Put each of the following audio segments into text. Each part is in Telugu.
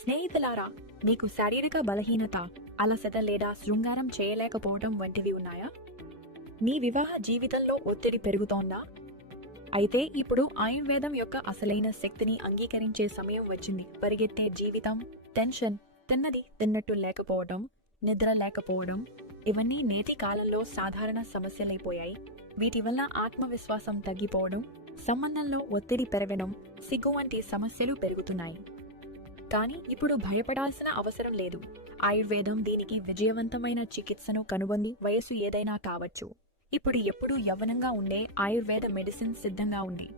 స్నేహితులారా, మీకు శారీరక బలహీనత, అలసట లేదా శృంగారం చేయలేకపోవడం వంటివి ఉన్నాయా? మీ వివాహ జీవితంలో ఒత్తిడి పెరుగుతోందా? అయితే ఇప్పుడు ఆయుర్వేదం యొక్క అసలైన శక్తిని అంగీకరించే సమయం వచ్చింది. పరిగెత్తే జీవితం, టెన్షన్, తిన్నది తిన్నట్టు లేకపోవడం, నిద్ర లేకపోవడం ఇవన్నీ నేటి కాలంలో సాధారణ సమస్యలైపోయాయి. వీటి వల్ల ఆత్మవిశ్వాసం తగ్గిపోవడం, సంబంధంలో ఒత్తిడి పెరగడం, సిగ్గు వంటి సమస్యలు పెరుగుతున్నాయి. కానీ ఇప్పుడు భయపడాల్సిన అవసరం లేదు. ఆయుర్వేదం దీనికి విజయవంతమైన చికిత్సను కనుగొంది. వయసు ఏదైనా కావచ్చు. ఇప్పుడు ఎప్పుడూ యవ్వనంగా ఉండే ఆయుర్వేద మెడిసిన్ సిద్ధంగా ఉంది.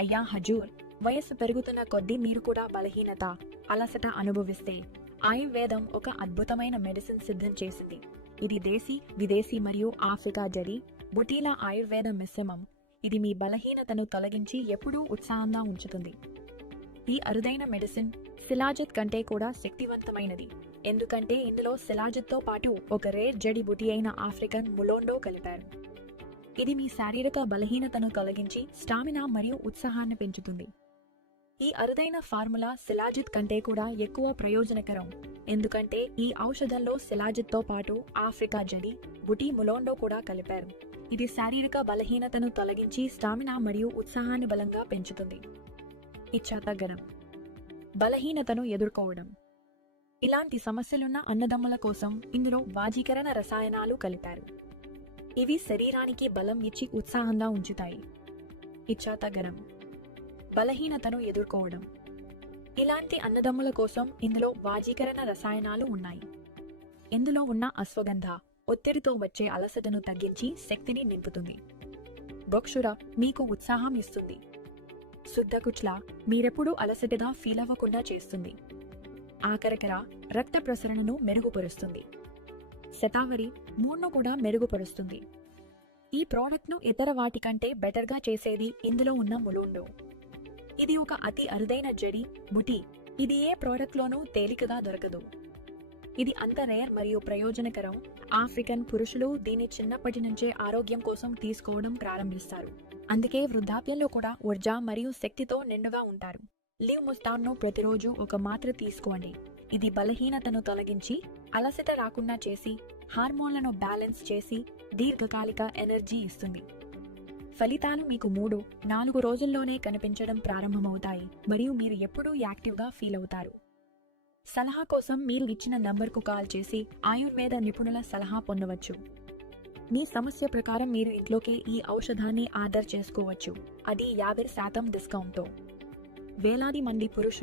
అయ్యా హజూర్, వయస్సు పెరుగుతున్న కొద్దీ మీరు కూడా బలహీనత, అలసట అనుభవిస్తే ఆయుర్వేదం ఒక అద్భుతమైన మెడిసిన్ సిద్ధం చేసింది. ఇది దేశీ, విదేశీ మరియు ఆఫ్రికా జడి బుటీల ఆయుర్వేద మిశ్రమం. ఇది మీ బలహీనతను తొలగించి ఎప్పుడూ ఉత్సాహంగా ఉంచుతుంది. ఈ అరుదైన మెడిసిన్ శిలాజిత్ కంటే కూడా శక్తివంతమైనది. ఎందుకంటే ఇందులో శిలాజిత్తో పాటు ఒక రేర్ జడి బుటీ అయిన ఆఫ్రికన్ ములోండో కలిపారు. ఇది మీ శారీరక బలహీనతను తొలగించి స్టామినా మరియు ఉత్సాహాన్ని పెంచుతుంది. ఈ అరుదైన ఫార్ములా శిలాజిత్ కంటే కూడా ఎక్కువ ప్రయోజనకరం. ఎందుకంటే ఈ ఔషధంలో శిలాజిత్తో పాటు ఆఫ్రికా జడి బుటీ ములోండో కూడా కలిపారు. ఇది శారీరక బలహీనతను తొలగించి స్టామినా మరియు ఉత్సాహాన్ని బలంగా పెంచుతుంది. ఇచ్ఛాతగరం, బలహీనతను ఎదుర్కోవడం. ఇలాంటి సమస్యలున్న అన్నదమ్ముల కోసం ఇందులో వాజీకరణ రసాయనాలు కలిపారు. ఇవి శరీరానికి బలం ఇచ్చి ఉత్సాహంగా ఉంచుతాయి. ఇచ్ఛాతగరం, బలహీనతను ఎదుర్కోవడం. ఇలాంటి అన్నదమ్ముల కోసం ఇందులో వాజీకరణ రసాయనాలు ఉన్నాయి. ఇందులో ఉన్న అశ్వగంధ ఒత్తిడితో వచ్చే అలసటను తగ్గించి శక్తిని నింపుతుంది. బొక్షుర మీకు ఉత్సాహం ఇస్తుంది. శుద్ధకుచ్ల మీరెప్పుడూ అలసటగా ఫీల్ అవ్వకుండా చేస్తుంది. ఆకరకర రక్త ప్రసరణను మెరుగుపరుస్తుంది. శతావరి మూడ్ను కూడా మెరుగుపరుస్తుంది. ఈ ప్రోడక్ట్ను ఇతర వాటికంటే బెటర్గా చేసేది ఇందులో ఉన్న ములోండో. ఇది ఒక అతి అరుదైన జడి బుటీ. ఇది ఏ ప్రోడక్ట్లోనూ తేలికగా దొరకదు. ఇది అంత రేర్ మరియు ప్రయోజనకరం. ఆఫ్రికన్ పురుషులు దీన్ని చిన్నప్పటి నుంచే ఆరోగ్యం కోసం తీసుకోవడం ప్రారంభిస్తారు. అందుకే వృద్ధాప్యంలో కూడా ఊర్జా మరియు శక్తితో నిండుగా ఉంటారు. లివ్ ముస్తాన్ను ప్రతిరోజు ఒక మాత్ర తీసుకోండి. ఇది బలహీనతను తొలగించి, అలసట రాకుండా చేసి, హార్మోన్లను బ్యాలెన్స్ చేసి, దీర్ఘకాలిక ఎనర్జీ ఇస్తుంది. ఫలితాలు మీకు 3-4 రోజుల్లోనే కనిపించడం ప్రారంభమవుతాయి మరియు మీరు ఎప్పుడూ యాక్టివ్గా ఫీల్ అవుతారు. సలహా కోసం మీరు ఇచ్చిన నంబర్కు కాల్ చేసి ఆయుర్వేద నిపుణుల సలహా పొందవచ్చు. మీ సమస్య ప్రకారం మీరు ఇంట్లోకే ఈ ఔషధాన్ని ఆర్డర్ చేసుకోవచ్చు. అది 50% డిస్కౌంట్తో. వేలాది మంది పురుషులు